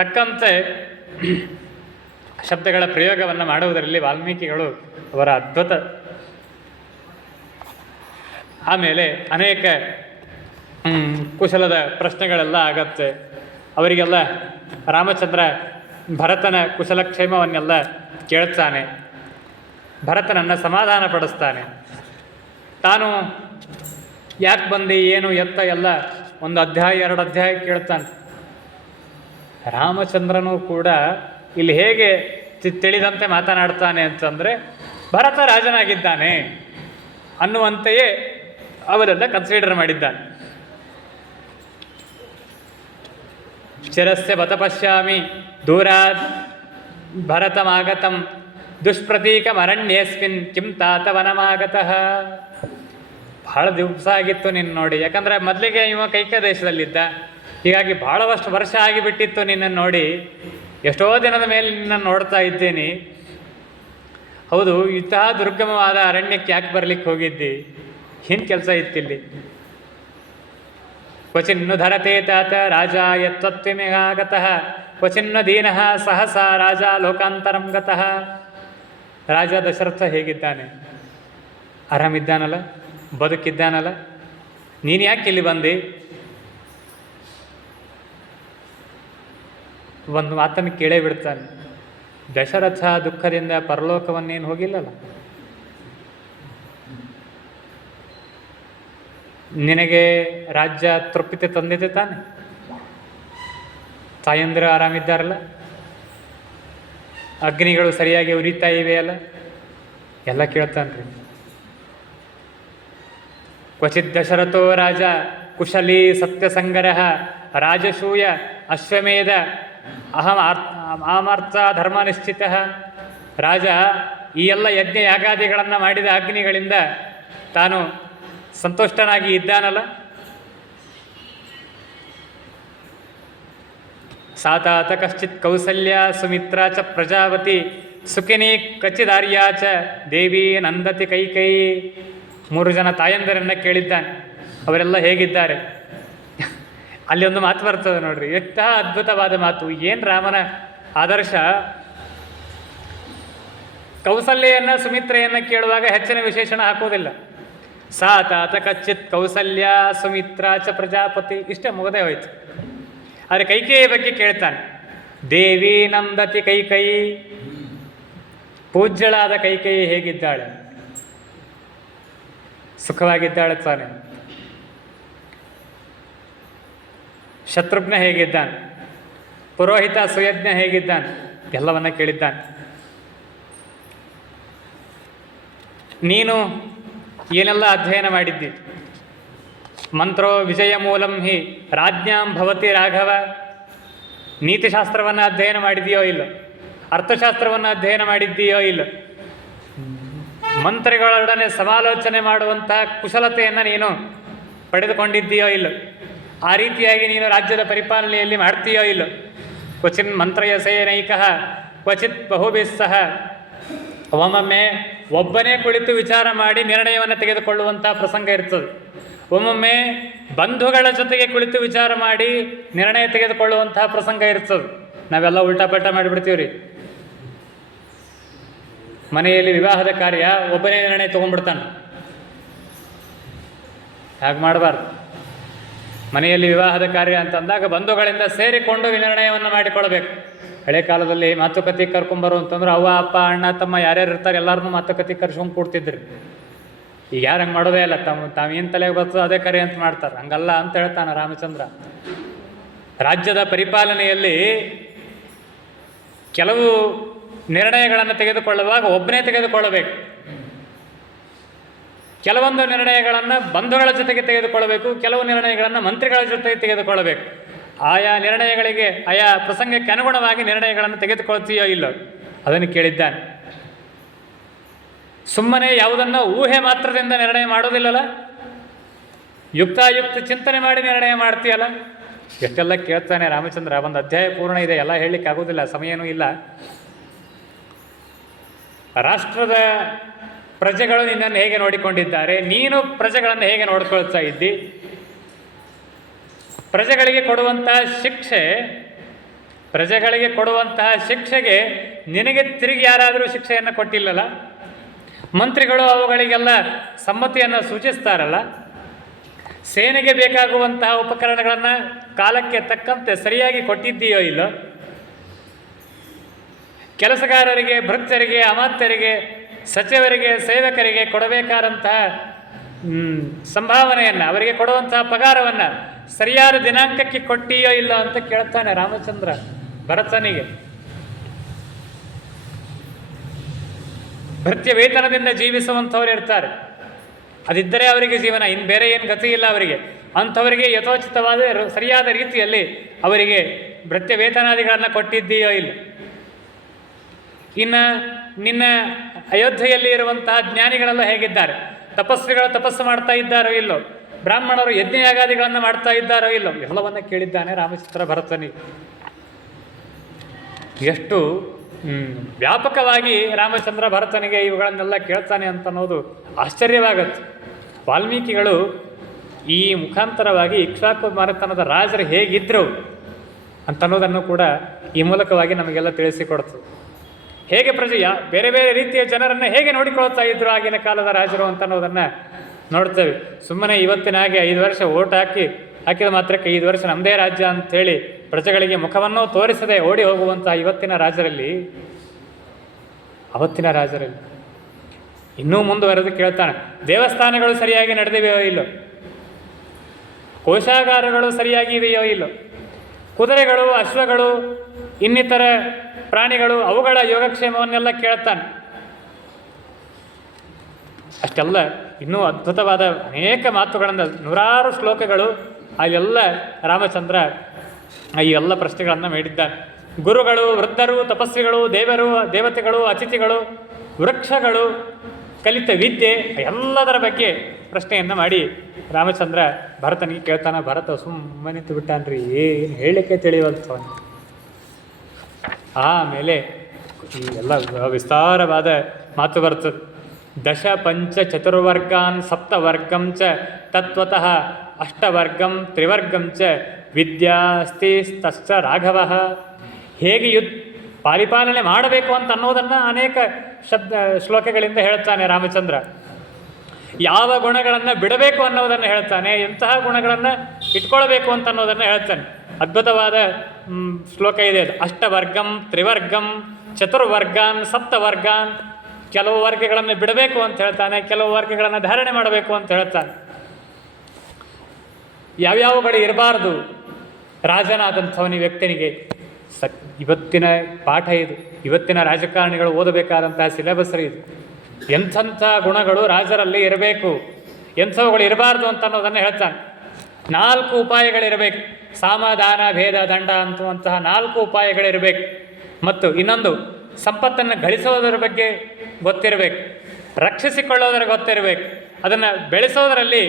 ತಕ್ಕಂತೆ ಶಬ್ದಗಳ ಪ್ರಯೋಗವನ್ನು ಮಾಡುವುದರಲ್ಲಿ ವಾಲ್ಮೀಕಿಗಳು ಅವರ ಅದ್ಭುತ. ಆಮೇಲೆ ಅನೇಕ ಕುಶಲದ ಪ್ರಶ್ನೆಗಳೆಲ್ಲ ಆಗತ್ತೆ ಅವರಿಗೆಲ್ಲ. ರಾಮಚಂದ್ರ ಭರತನ ಕುಶಲಕ್ಷೇಮವನ್ನೆಲ್ಲ ಕೇಳ್ತಾನೆ, ಭರತನನ್ನು ಸಮಾಧಾನ ಪಡಿಸ್ತಾನೆ. ತಾನು ಯಾಕೆ ಬಂದು ಏನು ಎತ್ತ ಎಲ್ಲ 1 ಅಧ್ಯಾಯ 2 ಅಧ್ಯಾಯ ಕೇಳ್ತಾನೆ. ರಾಮಚಂದ್ರನೂ ಕೂಡ ಇಲ್ಲಿ ಹೇಗೆ ತಿಳಿದಂತೆ ಮಾತನಾಡ್ತಾನೆ ಅಂತಂದರೆ, ಭರತ ರಾಜನಾಗಿದ್ದಾನೆ ಅನ್ನುವಂತೆಯೇ ಅವರೆಲ್ಲ ಕನ್ಸಿಡರ್ ಮಾಡಿದ್ದಾನೆ. ಚಿರಸ್ಯ ಬತ ಪಶ್ಯಾಮಿ ದೂರಾತ್ ಭರತಮಾಗತಂ ದುಷ್ಪ್ರತೀಕಮರಣ್ಯೇಸ್ಮಿನ್ ಕಿಂ ತಾತ ವನಮಾಗತಃ. ಭಾಳ ದಿವಸ ಆಗಿತ್ತು ನಿನ್ನ ನೋಡಿ, ಯಾಕಂದರೆ ಮೊದಲಿಗೆ ಇವ ಕೈಕ ದೇಶದಲ್ಲಿದ್ದ, ಹೀಗಾಗಿ ಭಾಳವಷ್ಟು ವರ್ಷ ಆಗಿಬಿಟ್ಟಿತ್ತು ನಿನ್ನನ್ನು ನೋಡಿ. ಎಷ್ಟೋ ದಿನದ ಮೇಲೆ ನಿನ್ನನ್ನು ನೋಡ್ತಾ ಇದ್ದೀನಿ. ಹೌದು, ಇಂತಹ ದುರ್ಗಮವಾದ ಅರಣ್ಯಕ್ಕೆ ಯಾಕೆ ಬರಲಿಕ್ಕೆ ಹೋಗಿದ್ದಿ? ಏನು ಕೆಲಸ ಇತ್ತಿಲ್ಲಿ? ಕ್ವಚಿನ್ನು ಧರತೆ ತಾತ ರಾಜ ಯತ್ವತ್ವಿಮೆಗಾಗತಃ ಕ್ವಚಿನ್ನು ದೀನಃ ಸಹಸ ರಾಜ ಲೋಕಾಂತರಂ ಗತಃ. ರಾಜ ದಶರಥ ಹೇಗಿದ್ದಾನೆ? ಆರಾಮಿದ್ದಾನಲ್ಲ, ಬದುಕಿದ್ದಾನಲ್ಲ, ನೀನು ಯಾಕೆ ಇಲ್ಲಿ ಬಂದು? ಒಂದು ಮಾತನ್ನು ಕೇಳೇ ಬಿಡ್ತಾನೆ. ದಶರಥ ದುಃಖದಿಂದ ಪರಲೋಕವನ್ನೇನು ಹೋಗಿಲ್ಲಲ್ಲ, ನಿನಗೆ ರಾಜ್ಯ ತೃಪ್ತಿ ತಂದಿದೆ ತಾನೆ? ತಾಯಂದಿರು ಆರಾಮಿದ್ದಾರಲ್ಲ, ಅಗ್ನಿಗಳು ಸರಿಯಾಗಿ ಉರಿತಾ ಇವೆಯಲ್ಲ, ಎಲ್ಲ ಕೇಳ್ತಾನೆ ರೀ. ಕ್ವಚಿತ್ ದಶರಥೋ ರಾಜ ಕುಶಲೀ ಸತ್ಯಸಂಗರಃ ರಾಜಸೂಯ ಅಶ್ವಮೇಧ ಆಮರ್ಥ ಧರ್ಮ ನಿಶ್ಚಿತ. ರಾಜ ಈ ಎಲ್ಲ ಯಜ್ಞ ಯಾಗಾದಿಗಳನ್ನು ಮಾಡಿದ ಅಗ್ನಿಗಳಿಂದ ತಾನು ಸಂತುಷ್ಟನಾಗಿ ಇದ್ದಾನಲ್ಲ. ಸಾತಾತ ಕಶ್ಚಿತ್ ಕೌಸಲ್ಯ ಸುಮಿತ್ರಾ ಚ ಪ್ರಜಾವತಿ ಸುಖಿನಿ ಕಚಿದಾರ್ಯಾ ಚ ದೇವಿ ನಂದತಿ ಕೈಕೈ. 3 ಜನ ತಾಯಂದಿರನ್ನು ಕೇಳಿದ್ದಾನೆ, ಅವರೆಲ್ಲ ಹೇಗಿದ್ದಾರೆ? ಅಲ್ಲಿ ಒಂದು ಮಾತು ಬರ್ತದೆ ನೋಡ್ರಿ, ಎಷ್ಟು ಅದ್ಭುತವಾದ ಮಾತು. ಏನು ರಾಮನ ಆದರ್ಶ! ಕೌಸಲ್ಯನ್ನು ಸುಮಿತ್ರೆಯನ್ನು ಕೇಳುವಾಗ ಹೆಚ್ಚಿನ ವಿಶೇಷಣ ಹಾಕೋದಿಲ್ಲ. ಸಾ ತಾತ ಕಚ್ಚಿತ್ ಕೌಸಲ್ಯ ಸುಮಿತ್ರಾ ಚ ಪ್ರಜಾಪತಿ, ಇಷ್ಟೇ ಮುಗದೇ ಹೋಯ್ತು. ಆದರೆ ಕೈಕೇಯಿ ಬಗ್ಗೆ ಕೇಳ್ತಾನೆ. ದೇವಿ ನಂದತಿ ಕೈಕೇಯಿ, ಪೂಜ್ಯಳಾದ ಕೈಕೇಯಿ ಹೇಗಿದ್ದಾಳೆ? ಸುಖವಾಗಿದ್ದಾಳೆ ತಾನೆ? ಶತ್ರುಘ್ನ ಹೇಗಿದ್ದಾನೆ? ಪುರೋಹಿತ ಸುಯಜ್ಞ ಹೇಗಿದ್ದಾನೆ? ಎಲ್ಲವನ್ನ ಕೇಳಿದ್ದಾನೆ. ನೀನು ಏನೆಲ್ಲ ಅಧ್ಯಯನ ಮಾಡಿದ್ದಿ? ಮಂತ್ರೋ ವಿಜಯ ಮೂಲಂ ಹಿ ರಾಜ್ಞಾಂ ಭವತಿ ರಾಘವ. ನೀತಿಶಾಸ್ತ್ರವನ್ನು ಅಧ್ಯಯನ ಮಾಡಿದೆಯೋ ಇಲ್ಲ, ಅರ್ಥಶಾಸ್ತ್ರವನ್ನು ಅಧ್ಯಯನ ಮಾಡಿದ್ದೀಯೋ ಇಲ್ಲ, ಮಂತ್ರಿಗಳೊಡನೆ ಸಮಾಲೋಚನೆ ಮಾಡುವಂತಹ ಕುಶಲತೆಯನ್ನು ನೀನು ಪಡೆದುಕೊಂಡಿದ್ದೀಯೋ ಇಲ್ಲ, ಆ ರೀತಿಯಾಗಿ ನೀನು ರಾಜ್ಯದ ಪರಿಪಾಲನೆಯಲ್ಲಿ ಮಾಡ್ತೀಯೋ ಇಲ್ಲ. ಕ್ವಚಿನ್ ಮಂತ್ರಯಸೇನೈಕಃ ಕ್ವಚಿತ್ ಬಹುಭಿಸ್ಸಹ. ಒಮ್ಮೊಮ್ಮೆ ಒಬ್ಬನೇ ಕುಳಿತು ವಿಚಾರ ಮಾಡಿ ನಿರ್ಣಯವನ್ನು ತೆಗೆದುಕೊಳ್ಳುವಂಥ ಪ್ರಸಂಗ ಇರ್ತದೆ. ಒಮ್ಮೊಮ್ಮೆ ಬಂಧುಗಳ ಜೊತೆಗೆ ಕುಳಿತು ವಿಚಾರ ಮಾಡಿ ನಿರ್ಣಯ ತೆಗೆದುಕೊಳ್ಳುವಂತಹ ಪ್ರಸಂಗ ಇರ್ತದೆ. ನಾವೆಲ್ಲ ಉಲ್ಟಾಪಲ್ಟ ಮಾಡಿಬಿಡ್ತೀವಿ ರೀ. ಮನೆಯಲ್ಲಿ ವಿವಾಹದ ಕಾರ್ಯ ಒಬ್ಬನೇ ನಿರ್ಣಯ ತೊಗೊಂಡ್ಬಿಡ್ತಾನೆ. ಹಾಗೆ ಮಾಡಬಾರ್ದು. ಮನೆಯಲ್ಲಿ ವಿವಾಹದ ಕಾರ್ಯ ಅಂತಂದಾಗ ಬಂಧುಗಳಿಂದ ಸೇರಿಕೊಂಡು ನಿರ್ಣಯವನ್ನು ಮಾಡಿಕೊಳ್ಬೇಕು. ಹಳೆ ಕಾಲದಲ್ಲಿ ಮಾತುಕತೆ ಕರ್ಕೊಂಬರು ಅಂತಂದ್ರೆ ಅವ್ವ ಅಪ್ಪ ಅಣ್ಣ ತಮ್ಮ ಯಾರ್ಯಾರು ಇರ್ತಾರೆ ಎಲ್ಲರನ್ನೂ ಮಾತುಕತೆ ಕರ್ಸ್ಕೊಂಡು ಕೊಡ್ತಿದ್ರು. ಈಗ ಯಾರು ಹಂಗೆ ಮಾಡೋದೇ ಇಲ್ಲ, ತಾವೇನು ತಲೆಗೆ ಬರ್ತದೆ ಅದೇ ಕರೆ ಅಂತ ಮಾಡ್ತಾರೆ. ಹಂಗಲ್ಲ ಅಂತ ಹೇಳ್ತಾನೆ ರಾಮಚಂದ್ರ. ರಾಜ್ಯದ ಪರಿಪಾಲನೆಯಲ್ಲಿ ಕೆಲವು ನಿರ್ಣಯಗಳನ್ನು ತೆಗೆದುಕೊಳ್ಳುವಾಗ ಒಬ್ಬನೇ ತೆಗೆದುಕೊಳ್ಳಬೇಕು. ಕೆಲವೊಂದು ನಿರ್ಣಯಗಳನ್ನು ಬಂಧುಗಳ ಜೊತೆಗೆ ತೆಗೆದುಕೊಳ್ಳಬೇಕು, ಕೆಲವು ನಿರ್ಣಯಗಳನ್ನು ಮಂತ್ರಿಗಳ ಜೊತೆಗೆ ತೆಗೆದುಕೊಳ್ಳಬೇಕು. ಆಯಾ ನಿರ್ಣಯಗಳಿಗೆ ಆಯಾ ಪ್ರಸಂಗಕ್ಕೆ ಅನುಗುಣವಾಗಿ ನಿರ್ಣಯಗಳನ್ನು ತೆಗೆದುಕೊಳ್ತೀಯೋ ಇಲ್ಲೋ ಅದನ್ನು ಕೇಳಿದ್ದಾನೆ. ಸುಮ್ಮನೆ ಯಾವುದನ್ನು ಊಹೆ ಮಾತ್ರದಿಂದ ನಿರ್ಣಯ ಮಾಡೋದಿಲ್ಲಲ್ಲ, ಯುಕ್ತಾಯುಕ್ತ ಚಿಂತನೆ ಮಾಡಿ ನಿರ್ಣಯ ಮಾಡ್ತೀಯಲ್ಲ. ಎಷ್ಟೆಲ್ಲ ಕೇಳ್ತಾನೆ ರಾಮಚಂದ್ರ. ಒಂದು ಅಧ್ಯಾಯ ಪೂರ್ಣ ಇದೆ, ಎಲ್ಲ ಹೇಳಲಿಕ್ಕೆ ಆಗೋದಿಲ್ಲ, ಸಮಯನೂ ಇಲ್ಲ. ರಾಷ್ಟ್ರದ ಪ್ರಜೆಗಳು ನಿನ್ನನ್ನು ಹೇಗೆ ನೋಡಿಕೊಂಡಿದ್ದಾರೆ, ನೀನು ಪ್ರಜೆಗಳನ್ನು ಹೇಗೆ ನೋಡ್ಕೊಳ್ತಾ ಇದ್ದಿ, ಪ್ರಜೆಗಳಿಗೆ ಕೊಡುವಂಥ ಶಿಕ್ಷೆ ಪ್ರಜೆಗಳಿಗೆ ಕೊಡುವಂತಹ ಶಿಕ್ಷೆಗೆ ನಿನಗೆ ತಿರುಗಿ ಯಾರಾದರೂ ಶಿಕ್ಷೆಯನ್ನು ಕೊಟ್ಟಿಲ್ಲಲ್ಲ, ಮಂತ್ರಿಗಳು ಅವುಗಳಿಗೆಲ್ಲ ಸಮ್ಮತಿಯನ್ನು ಸೂಚಿಸ್ತಾರಲ್ಲ, ಸೇನೆಗೆ ಬೇಕಾಗುವಂತಹ ಉಪಕರಣಗಳನ್ನು ಕಾಲಕ್ಕೆ ತಕ್ಕಂತೆ ಸರಿಯಾಗಿ ಕೊಟ್ಟಿದ್ದೀಯೋ ಇಲ್ಲೋ, ಕೆಲಸಗಾರರಿಗೆ, ಭೃತ್ಯರಿಗೆ, ಅಮಾತ್ಯರಿಗೆ, ಸಚಿವರಿಗೆ, ಸೇವಕರಿಗೆ ಕೊಡಬೇಕಾದಂತಹ ಸಂಭಾವನೆಯನ್ನು, ಅವರಿಗೆ ಕೊಡುವಂತಹ ಪಗಾರವನ್ನು ಸರಿಯಾದ ದಿನಾಂಕಕ್ಕೆ ಕೊಟ್ಟಿಯೋ ಇಲ್ಲ ಅಂತ ಕೇಳ್ತಾನೆ ರಾಮಚಂದ್ರ ಭರತನಿಗೆ. ಭೃತ್ಯ ವೇತನದಿಂದ ಜೀವಿಸುವಂಥವ್ರು ಇರ್ತಾರೆ, ಅದಿದ್ದರೆ ಅವರಿಗೆ ಜೀವನ, ಇನ್ನು ಬೇರೆ ಏನು ಗತಿ ಇಲ್ಲ ಅವರಿಗೆ. ಅಂಥವರಿಗೆ ಯಥೋಚಿತವಾದ ಸರಿಯಾದ ರೀತಿಯಲ್ಲಿ ಅವರಿಗೆ ಭೃತ್ಯ ವೇತನಾದಿಗಳನ್ನು ಕೊಟ್ಟಿದ್ದೀಯೋ ಇಲ್ಲ. ಇನ್ನು ನಿನ್ನ ಅಯೋಧ್ಯೆಯಲ್ಲಿ ಇರುವಂತಹ ಜ್ಞಾನಿಗಳೆಲ್ಲ ಹೇಗಿದ್ದಾರೆ? ತಪಸ್ವಿಗಳು ತಪಸ್ಸು ಮಾಡ್ತಾ ಇದ್ದಾರೋ ಇಲ್ಲೋ, ಬ್ರಾಹ್ಮಣರು ಯಜ್ಞಯಾಗಾದಿಗಳನ್ನು ಮಾಡ್ತಾ ಇದ್ದಾರೋ ಇಲ್ಲೋ, ಎಲ್ಲವನ್ನ ಕೇಳಿದ್ದಾನೆ ರಾಮಚಂದ್ರ ಭರತನಿಗೆ. ಎಷ್ಟು ವ್ಯಾಪಕವಾಗಿ ರಾಮಚಂದ್ರ ಭರತನಿಗೆ ಇವುಗಳನ್ನೆಲ್ಲ ಕೇಳ್ತಾನೆ ಅಂತ ಅನ್ನೋದು ಆಶ್ಚರ್ಯವಾಗತ್ತೆ. ವಾಲ್ಮೀಕಿಗಳು ಈ ಮುಖಾಂತರವಾಗಿ ಇಕ್ಷ್ವಾಕು ಮನೆತನದ ರಾಜರು ಹೇಗಿದ್ದರು ಅಂತನ್ನೋದನ್ನು ಕೂಡ ಈ ಮೂಲಕವಾಗಿ ನಮಗೆಲ್ಲ ತಿಳಿಸಿಕೊಡ್ತದೆ. ಹೇಗೆ ಬೇರೆ ಬೇರೆ ರೀತಿಯ ಜನರನ್ನು ಹೇಗೆ ನೋಡಿಕೊಳ್ತಾ ಇದ್ರು ಆಗಿನ ಕಾಲದ ರಾಜರು ಅಂತ ಅನ್ನೋದನ್ನು ನೋಡ್ತೇವೆ. ಸುಮ್ಮನೆ ಇವತ್ತಿನ ಹಾಗೆ 5 ವರ್ಷ ಓಟ್ ಹಾಕಿದ ಮಾತ್ರಕ್ಕೆ 5 ವರ್ಷ ನಮ್ಮದೇ ರಾಜ್ಯ ಅಂಥೇಳಿ ಪ್ರಜೆಗಳಿಗೆ ಮುಖವನ್ನೂ ತೋರಿಸದೆ ಓಡಿ ಹೋಗುವಂಥ ಅವತ್ತಿನ ರಾಜರಲ್ಲಿ ಇನ್ನೂ ಮುಂದುವರೆದು ಕೇಳ್ತಾನೆ, ದೇವಸ್ಥಾನಗಳು ಸರಿಯಾಗಿ ನಡೆದಿವೆಯೋ ಇಲ್ಲೋ, ಕೋಶಾಗಾರಗಳು ಸರಿಯಾಗಿವೆಯೋ ಇಲ್ಲೋ, ಕುದುರೆಗಳು, ಅಶ್ವಗಳು, ಇನ್ನಿತರ ಪ್ರಾಣಿಗಳು, ಅವುಗಳ ಯೋಗಕ್ಷೇಮವನ್ನೆಲ್ಲ ಕೇಳ್ತಾನೆ. ಅಷ್ಟೆಲ್ಲ ಇನ್ನೂ ಅದ್ಭುತವಾದ ಅನೇಕ ಮಾತುಗಳನ್ನು, 100 ಶ್ಲೋಕಗಳು ಅಲ್ಲೆಲ್ಲ ರಾಮಚಂದ್ರ ಈ ಎಲ್ಲ ಪ್ರಶ್ನೆಗಳನ್ನು ಮಾಡಿದ್ದಾನೆ. ಗುರುಗಳು, ವೃದ್ಧರು, ತಪಸ್ವಿಗಳು, ದೇವತೆಗಳು, ಅತಿಥಿಗಳು, ವೃಕ್ಷಗಳು, ಕಲಿತ ವಿದ್ಯೆ ಎಲ್ಲದರ ಬಗ್ಗೆ ಪ್ರಶ್ನೆಯನ್ನು ಮಾಡಿ ರಾಮಚಂದ್ರ ಭರತನಿಗೆ ಕೇಳ್ತಾನೆ. ಭರತ ಸುಮ್ಮನೆ ನಿಂತು ಬಿಟ್ಟಾನ್ರಿ, ಏನು ಹೇಳಲಿಕ್ಕೆ ತಿಳಿಯುವಂಥ. ಆಮೇಲೆ ಈ ಎಲ್ಲ ವಿಸ್ತಾರವಾದ ಮಾತು ಬರ್ತದೆ. ದಶ ಪಂಚ ಚತುರ್ವರ್ಗಾನ್ ಸಪ್ತವರ್ಗಂ ಚ ತತ್ವತಃ ಅಷ್ಟವರ್ಗಂ ತ್ರಿವರ್ಗಂ ಚ ವಿದ್ಯಾಸ್ತಿ ತಶ್ಚ ರಾಘವ. ಹೇಗೆ ಪಾಲಿಪಾಲನೆ ಮಾಡಬೇಕು ಅಂತ ಅನ್ನೋದನ್ನು ಅನೇಕ ಶ್ಲೋಕಗಳಿಂದ ಹೇಳ್ತಾನೆ ರಾಮಚಂದ್ರ. ಯಾವ ಗುಣಗಳನ್ನು ಬಿಡಬೇಕು ಅನ್ನೋದನ್ನು ಹೇಳ್ತಾನೆ, ಎಂತಹ ಗುಣಗಳನ್ನು ಇಟ್ಕೊಳ್ಬೇಕು ಅಂತ ಅನ್ನೋದನ್ನು ಹೇಳ್ತಾನೆ. ಅದ್ಭುತವಾದ ಶ್ಲೋಕ ಇದೆ ಅದು. ಅಷ್ಟವರ್ಗಂ ತ್ರಿವರ್ಗಂ ಚತುರ್ವರ್ಗಾನ್ ಸಪ್ತವರ್ಗಾನ್. ಕೆಲವು ವರ್ಗಗಳನ್ನು ಬಿಡಬೇಕು ಅಂತ ಹೇಳ್ತಾನೆ, ಕೆಲವು ವರ್ಗಗಳನ್ನು ಧಾರಣೆ ಮಾಡಬೇಕು ಅಂತ ಹೇಳ್ತಾನೆ. ಯಾವ್ಯಾವುಗಳು ಇರಬಾರ್ದು ರಾಜನಾದಂಥವನಿ ವ್ಯಕ್ತಿನಿಗೆ. ಇವತ್ತಿನ ಪಾಠ ಇದು, ಇವತ್ತಿನ ರಾಜಕಾರಣಿಗಳು ಓದಬೇಕಾದಂತಹ ಸಿಲೆಬಸ್ ಇದು. ಎಂಥಂಥ ಗುಣಗಳು ರಾಜರಲ್ಲಿ ಇರಬೇಕು, ಎಂಥವುಗಳು ಇರಬಾರ್ದು ಅಂತ ಅನ್ನೋದನ್ನು ಹೇಳ್ತಾನೆ. 4 ಉಪಾಯಗಳಿರಬೇಕು. ಸಾಮದಾನ ಭೇದ ದಂಡ ಅಂತುವಂತಹ 4 ಉಪಾಯಗಳಿರಬೇಕು. ಮತ್ತು ಇನ್ನೊಂದು, ಸಂಪತ್ತನ್ನು ಗಳಿಸೋದರ ಬಗ್ಗೆ ಗೊತ್ತಿರಬೇಕು, ರಕ್ಷಿಸಿಕೊಳ್ಳೋದರ ಗೊತ್ತಿರಬೇಕು, ಅದನ್ನು ಬೆಳೆಸೋದರಲ್ಲಿ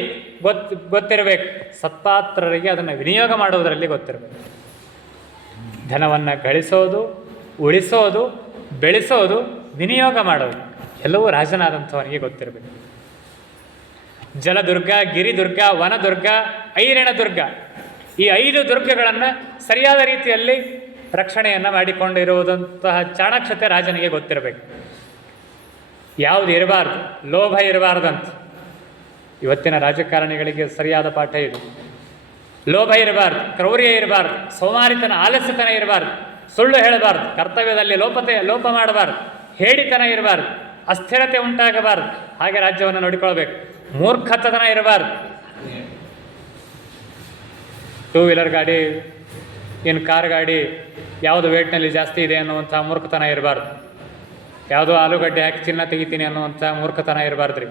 ಗೊತ್ತಿರಬೇಕು, ಸತ್ಪಾತ್ರರಿಗೆ ಅದನ್ನು ವಿನಿಯೋಗ ಮಾಡೋದರಲ್ಲಿ ಗೊತ್ತಿರಬೇಕು. ಧನವನ್ನು ಗಳಿಸೋದು, ಉಳಿಸೋದು, ಬೆಳೆಸೋದು, ವಿನಿಯೋಗ ಮಾಡೋದು ಎಲ್ಲವೂ ರಾಜನಾದಂಥವನಿಗೆ ಗೊತ್ತಿರಬೇಕು. ಜಲದುರ್ಗ, ಗಿರಿದುರ್ಗ, ವನದುರ್ಗ, ಐರಿಣ ದುರ್ಗ, ಈ 5 ದುರ್ಗಗಳನ್ನು ಸರಿಯಾದ ರೀತಿಯಲ್ಲಿ ರಕ್ಷಣೆಯನ್ನು ಮಾಡಿಕೊಂಡಿರುವುದಂತಹ ಚಾಣಾಕ್ಷತೆ ರಾಜನಿಗೆ ಗೊತ್ತಿರಬೇಕು. ಯಾವುದು ಇರಬಾರ್ದು, ಲೋಭ ಇರಬಾರ್ದಂತ. ಇವತ್ತಿನ ರಾಜಕಾರಣಿಗಳಿಗೆ ಸರಿಯಾದ ಪಾಠ ಇದು. ಲೋಭ ಇರಬಾರ್ದು, ಕ್ರೌರ್ಯ ಇರಬಾರ್ದು, ಸೋಮಾರಿತನ, ಆಲಸ್ಯತನ ಇರಬಾರ್ದು, ಸುಳ್ಳು ಹೇಳಬಾರ್ದು, ಕರ್ತವ್ಯದಲ್ಲಿ ಲೋಪ ಮಾಡಬಾರ್ದು, ಹೇಡಿತನ ಇರಬಾರ್ದು, ಅಸ್ಥಿರತೆ ಉಂಟಾಗಬಾರ್ದು. ಹಾಗೆ ರಾಜ್ಯವನ್ನು ನೋಡಿಕೊಳ್ಬೇಕು. ಮೂರ್ಖತನ ಇರಬಾರ್ದು. 2 ವೀಲರ್ ಗಾಡಿ, ಕಾರ್ ಗಾಡಿ ಯಾವುದು ವೇಟ್ನಲ್ಲಿ ಜಾಸ್ತಿ ಇದೆ ಅನ್ನುವಂಥ ಮೂರ್ಖತನ ಇರಬಾರ್ದು. ಯಾವುದೋ ಆಲೂಗಡ್ಡೆ ಹಾಕಿ ಚಿನ್ನ ತೆಗಿತೀನಿ ಅನ್ನುವಂಥ ಮೂರ್ಖತನ ಇರಬಾರ್ದು ರೀ.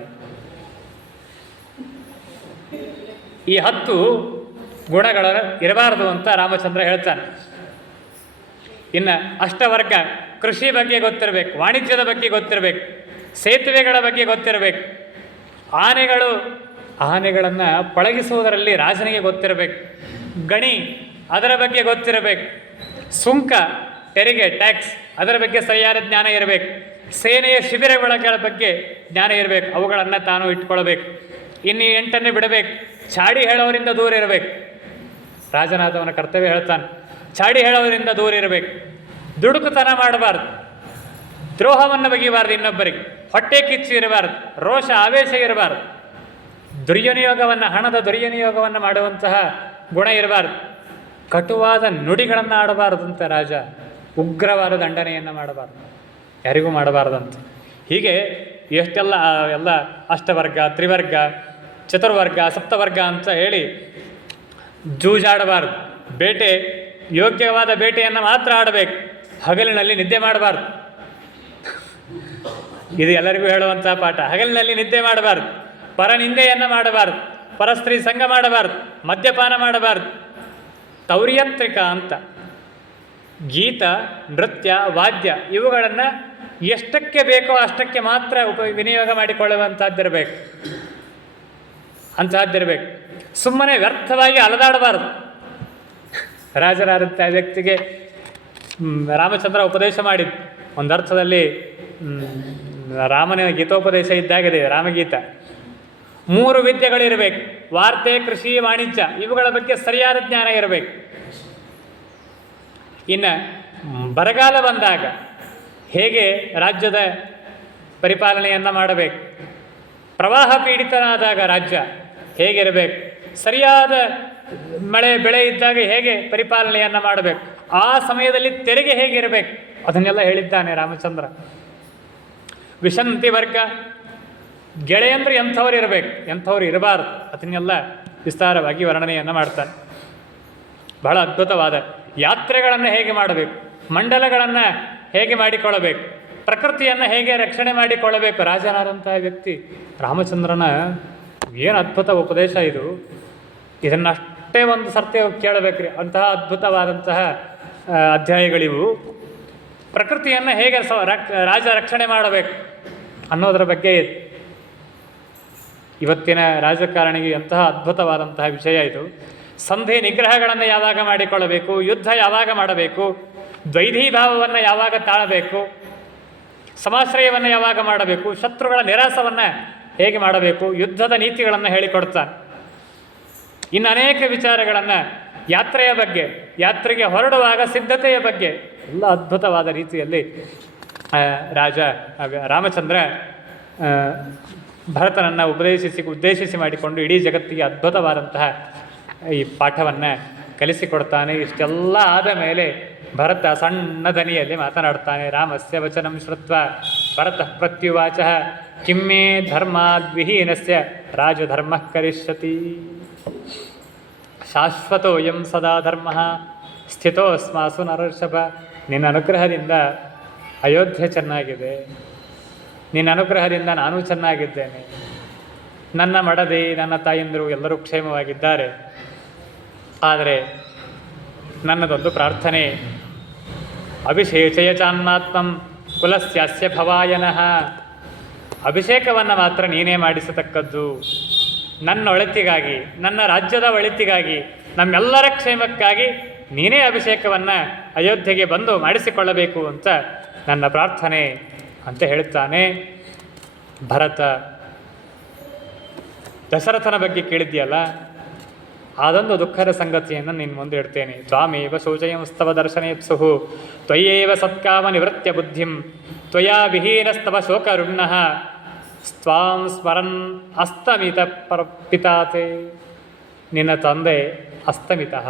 ಈ 10 ಗುಣಗಳು ಇರಬಾರ್ದು ಅಂತ ರಾಮಚಂದ್ರ ಹೇಳ್ತಾನೆ. ಇನ್ನು ಅಷ್ಟವರ್ಗ, ಕೃಷಿ ಬಗ್ಗೆ ಗೊತ್ತಿರಬೇಕು, ವಾಣಿಜ್ಯದ ಬಗ್ಗೆ ಗೊತ್ತಿರಬೇಕು, ಸೇತುವೆಗಳ ಬಗ್ಗೆ ಗೊತ್ತಿರಬೇಕು, ಆನೆಗಳನ್ನು ಪಳಗಿಸುವುದರಲ್ಲಿ ರಾಜನಿಗೆ ಗೊತ್ತಿರಬೇಕು, ಗಣಿ ಅದರ ಬಗ್ಗೆ ಗೊತ್ತಿರಬೇಕು, ಸುಂಕ, ತೆರಿಗೆ, ಟ್ಯಾಕ್ಸ್ ಅದರ ಬಗ್ಗೆ ಸರಿಯಾದ ಜ್ಞಾನ ಇರಬೇಕು, ಸೇನೆಯ ಶಿಬಿರಗಳ ಬಗ್ಗೆ ಜ್ಞಾನ ಇರಬೇಕು, ಅವುಗಳನ್ನು ತಾನು ಇಟ್ಕೊಳ್ಬೇಕು. ಇನ್ನು 8ನೇ ಬಿಡಬೇಕು, ಚಾಡಿ ಹೇಳೋರಿಂದ ದೂರ ಇರಬೇಕು. ರಾಜನಾದವನ ಕರ್ತವ್ಯ ಹೇಳ್ತಾನೆ. ಚಾಡಿ ಹೇಳೋದರಿಂದ ದೂರ ಇರಬೇಕು, ದುಡುಕುತನ ಮಾಡಬಾರ್ದು, ದ್ರೋಹವನ್ನು ಬಗೆಯಬಾರ್ದು, ಇನ್ನೊಬ್ಬರಿಗೆ ಹೊಟ್ಟೆ ಕಿಚ್ಚು ಇರಬಾರ್ದು, ರೋಷ ಆವೇಶ ಇರಬಾರ್ದು, ದುರ್ವಿನಿಯೋಗವನ್ನು, ಹಣದ ದುರ್ವಿನಿಯೋಗವನ್ನು ಮಾಡುವಂತಹ ಗುಣ ಇರಬಾರ್ದು, ಕಟುವಾದ ನುಡಿಗಳನ್ನು ಆಡಬಾರ್ದಂತೆ ರಾಜ, ಉಗ್ರವಾದ ದಂಡನೆಯನ್ನು ಮಾಡಬಾರ್ದು, ಯಾರಿಗೂ ಮಾಡಬಾರ್ದಂತೆ. ಹೀಗೆ ಎಷ್ಟೆಲ್ಲ ಎಲ್ಲ ಅಷ್ಟವರ್ಗ, ತ್ರಿವರ್ಗ, ಚತುರ್ವರ್ಗ, ಸಪ್ತವರ್ಗ ಅಂತ ಹೇಳಿ ಜೂಜಾಡಬಾರ್ದು. ಬೇಟೆ ಯೋಗ್ಯವಾದ ಬೇಟೆಯನ್ನು ಮಾತ್ರ ಆಡಬೇಕು, ಹಗಲಿನಲ್ಲಿ ನಿದ್ದೆ ಮಾಡಬಾರ್ದು. ಇದು ಎಲ್ಲರಿಗೂ ಹೇಳುವಂಥ ಪಾಠ. ಹಗಲಿನಲ್ಲಿ ನಿದ್ದೆ ಮಾಡಬಾರ್ದು, ಪರನಿಂದೆಯನ್ನು ಮಾಡಬಾರ್ದು, ಪರಸ್ತ್ರೀ ಸಂಘ ಮಾಡಬಾರ್ದು, ಮದ್ಯಪಾನ ಮಾಡಬಾರ್ದು. ತೌರ್ಯಂತ್ರಿಕ ಅಂತ ಗೀತ, ನೃತ್ಯ, ವಾದ್ಯ ಇವುಗಳನ್ನು ಎಷ್ಟಕ್ಕೆ ಬೇಕೋ ಅಷ್ಟಕ್ಕೆ ಮಾತ್ರ ವಿನಿಯೋಗ ಮಾಡಿಕೊಳ್ಳುವಂಥದ್ದಿರಬೇಕು, ಅಂತಹದ್ದಿರಬೇಕು. ಸುಮ್ಮನೆ ವ್ಯರ್ಥವಾಗಿ ಅಲದಾಡಬಾರ್ದು. ರಾಜರಾದಂಥ ವ್ಯಕ್ತಿಗೆ ರಾಮಚಂದ್ರ ಉಪದೇಶ ಮಾಡಿದ್ದು ಒಂದು ಅರ್ಥದಲ್ಲಿ ರಾಮನ ಗೀತೋಪದೇಶ ಇದ್ದಾಗಿದೆ, ರಾಮಗೀತ. 3 ವಿದ್ಯೆಗಳಿರಬೇಕು: ವಾರ್ತೆ, ಕೃಷಿ, ವಾಣಿಜ್ಯ. ಇವುಗಳ ಬಗ್ಗೆ ಸರಿಯಾದ ಜ್ಞಾನ ಇರಬೇಕು. ಇನ್ನು ಬರಗಾಲ ಬಂದಾಗ ಹೇಗೆ ರಾಜ್ಯದ ಪರಿಪಾಲನೆಯನ್ನು ಮಾಡಬೇಕು, ಪ್ರವಾಹ ಪೀಡಿತನಾದಾಗ ರಾಜ್ಯ ಹೇಗಿರಬೇಕು, ಸರಿಯಾದ ಮಳೆ ಬೆಳೆ ಇದ್ದಾಗ ಹೇಗೆ ಪರಿಪಾಲನೆಯನ್ನು ಮಾಡಬೇಕು, ಆ ಸಮಯದಲ್ಲಿ ತೆರಿಗೆ ಹೇಗಿರಬೇಕು, ಅದನ್ನೆಲ್ಲ ಹೇಳಿದ್ದಾನೆ ರಾಮಚಂದ್ರ. ವಿಶಂತಿ ವರ್ಗ, ಗೆಳೆಯಂದ್ರೆ ಎಂಥವ್ರು ಇರಬೇಕು, ಎಂಥವ್ರು ಇರಬಾರ್ದು, ಅದನ್ನೆಲ್ಲ ವಿಸ್ತಾರವಾಗಿ ವರ್ಣನೆಯನ್ನು ಮಾಡ್ತಾನೆ. ಬಹಳ ಅದ್ಭುತವಾದ ಯಾತ್ರೆಗಳನ್ನು ಹೇಗೆ ಮಾಡಬೇಕು, ಮಂಡಲಗಳನ್ನು ಹೇಗೆ ಮಾಡಿಕೊಳ್ಳಬೇಕು, ಪ್ರಕೃತಿಯನ್ನು ಹೇಗೆ ರಕ್ಷಣೆ ಮಾಡಿಕೊಳ್ಳಬೇಕು. ರಾಜನಾದಂತಹ ವ್ಯಕ್ತಿ ರಾಮಚಂದ್ರನ ಏನು ಅದ್ಭುತ ಉಪದೇಶ ಇದು. ಇದನ್ನಷ್ಟೇ ಒಂದು ಸರ್ತಿ ಕೇಳಬೇಕ್ರಿ, ಅಂತಹ ಅದ್ಭುತವಾದಂತಹ ಅಧ್ಯಾಯಗಳಿವು. ಪ್ರಕೃತಿಯನ್ನು ಹೇಗೆ ರಾಜ ರಕ್ಷಣೆ ಮಾಡಬೇಕು ಅನ್ನೋದರ ಬಗ್ಗೆ ಇವತ್ತಿನ ರಾಜಕಾರಣಿಗೆ ಎಂತಹ ಅದ್ಭುತವಾದಂತಹ ವಿಷಯ ಇದು. ಸಂಧಿ ನಿಗ್ರಹಗಳನ್ನು ಯಾವಾಗ ಮಾಡಿಕೊಳ್ಳಬೇಕು, ಯುದ್ಧ ಯಾವಾಗ ಮಾಡಬೇಕು, ದ್ವೈಧೀಭಾವವನ್ನು ಯಾವಾಗ ತಾಳಬೇಕು, ಸಮಾಶ್ರಯವನ್ನು ಯಾವಾಗ ಮಾಡಬೇಕು, ಶತ್ರುಗಳ ನಿರಾಸವನ್ನು ಹೇಗೆ ಮಾಡಬೇಕು, ಯುದ್ಧದ ನೀತಿಗಳನ್ನು ಹೇಳಿಕೊಡ್ತಾನೆ. ಇನ್ನು ಅನೇಕ ವಿಚಾರಗಳನ್ನು, ಯಾತ್ರೆಯ ಬಗ್ಗೆ, ಯಾತ್ರೆಗೆ ಹೊರಡುವಾಗ ಸಿದ್ಧತೆಯ ಬಗ್ಗೆ ಎಲ್ಲ ಅದ್ಭುತವಾದ ರೀತಿಯಲ್ಲಿ ರಾಮಚಂದ್ರ ಭರತನನ್ನು ಉದ್ದೇಶಿಸಿ ಮಾಡಿಕೊಂಡು ಇಡೀ ಜಗತ್ತಿಗೆ ಅದ್ಭುತವಾದಂತಹ ಈ ಪಾಠವನ್ನು ಕಲಿಸಿಕೊಡ್ತಾನೆ. ಇಷ್ಟೆಲ್ಲ ಆದ ಮೇಲೆ ಭರತ ಸಣ್ಣ ದನಿಯಲ್ಲಿ ಮಾತನಾಡ್ತಾನೆ. ರಾಮಸ್ಯ ವಚನಂ ಶ್ರುತ್ವ ಭರತಃ ಪ್ರತ್ಯುವಾಚ ಕಿಮ್ಮೇ ಧರ್ಮಾದ್ವಿಹೀನಸ್ಯ ರಾಜಧರ್ಮ ಕರಿಷ್ಯತಿ. ಶಾಶ್ವತೋಯಂ ಸದಾ ಧರ್ಮ ಸ್ಥಿತೋಸ್ಮಾಸು ನರರ್ಷಭ. ನಿನ್ನ ಅನುಗ್ರಹದಿಂದ ಅಯೋಧ್ಯೆ ಚೆನ್ನಾಗಿದೆ, ನಿನ್ನ ಅನುಗ್ರಹದಿಂದ ನಾನು ಚೆನ್ನಾಗಿದ್ದೇನೆ, ನನ್ನ ಮಡದಿ, ನನ್ನ ತಾಯಂದಿರು ಎಲ್ಲರೂ ಕ್ಷೇಮವಾಗಿದ್ದಾರೆ. ಆದರೆ ನನ್ನದೊಂದು ಪ್ರಾರ್ಥನೆ, ಅಭಿಷೇಚಯ ಚಾನ್ಮಾತ್ಮಂ ಕುಲಸ್ಯಾಸ್ಯ ಭವಾಯನಃ. ಅಭಿಷೇಕವನ್ನು ಮಾತ್ರ ನೀನೇ ಮಾಡಿಸತಕ್ಕದ್ದು. ನನ್ನ ಒಳಿತಿಗಾಗಿ, ನನ್ನ ರಾಜ್ಯದ ಒಳಿತಿಗಾಗಿ, ನಮ್ಮೆಲ್ಲರ ಕ್ಷೇಮಕ್ಕಾಗಿ ನೀನೇ ಅಭಿಷೇಕವನ್ನು ಅಯೋಧ್ಯೆಗೆ ಬಂದು ಮಾಡಿಸಿಕೊಳ್ಳಬೇಕು ಅಂತ ನನ್ನ ಪ್ರಾರ್ಥನೆ ಅಂತ ಹೇಳ್ತಾನೆ. ಭರತ ದಶರಥನ ಬಗ್ಗೆ ಕೇಳಿದ್ಯಲ್ಲ, ಅದೊಂದು ದುಃಖದ ಸಂಗತಿಯನ್ನು ನಿನ್ನ ಮುಂದೆ ಇಡ್ತೇನೆ. ತ್ವಾಮೇವ ಶೋಚಯಂಸ್ತವ ದರ್ಶನೇಪ್ಸುಹು ತ್ವಯೇವ ಸತ್ಕಾಮ ನಿವೃತ್ಯ ಬುದ್ಧಿಂ ತ್ವಯಾ ವಿಹೀನಸ್ತವ ಶೋಕರುಣ್ಣಃ ಸ್ವಾಂ ಸ್ಮರನ್ ಅಸ್ತಮಿತ ಪಿತಾತೆ. ನಿನ್ನ ತಂದೆ ಅಸ್ತಮಿತಃ,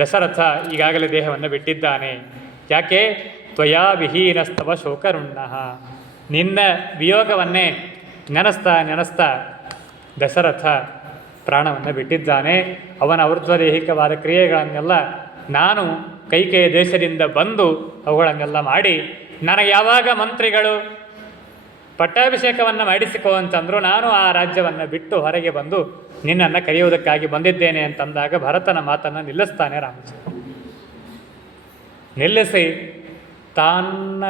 ದಶರಥ ಈಗಾಗಲೇ ದೇಹವನ್ನು ಬಿಟ್ಟಿದ್ದಾನೆ. ಯಾಕೆ? ತ್ವಯಾ ವಿಹೀನಸ್ತವ ಶೋಕರುಣ್ಣಃ. ನಿನ್ನ ವಿಯೋಗವನ್ನೇ ನೆನೆಸ್ತಾ ದಶರಥ ಪ್ರಾಣವನ್ನು ಬಿಟ್ಟಿದ್ದಾನೆ. ಅವನ ಊರ್ಧ್ವದೇಹಿಕವಾದ ಕ್ರಿಯೆಗಳನ್ನೆಲ್ಲ ನಾನು ಕೈಕೇಯ ದೇಶದಿಂದ ಬಂದು ಅವುಗಳನ್ನೆಲ್ಲ ಮಾಡಿ, ನನಗೆ ಯಾವಾಗ ಮಂತ್ರಿಗಳು ಪಟ್ಟಾಭಿಷೇಕವನ್ನು ಮಾಡಿಸಿಕೋ ಅಂತಂದರು, ನಾನು ಆ ರಾಜ್ಯವನ್ನು ಬಿಟ್ಟು ಹೊರಗೆ ಬಂದು ನಿನ್ನನ್ನು ಕರೆಯುವುದಕ್ಕಾಗಿ ಬಂದಿದ್ದೇನೆ ಅಂತಂದಾಗ ಭರತನ ಮಾತನ್ನು ನಿಲ್ಲಿಸ್ತಾನೆ ರಾಮಚಂದ್ರ. ನಿಲ್ಲಿಸಿ ತನ್ನ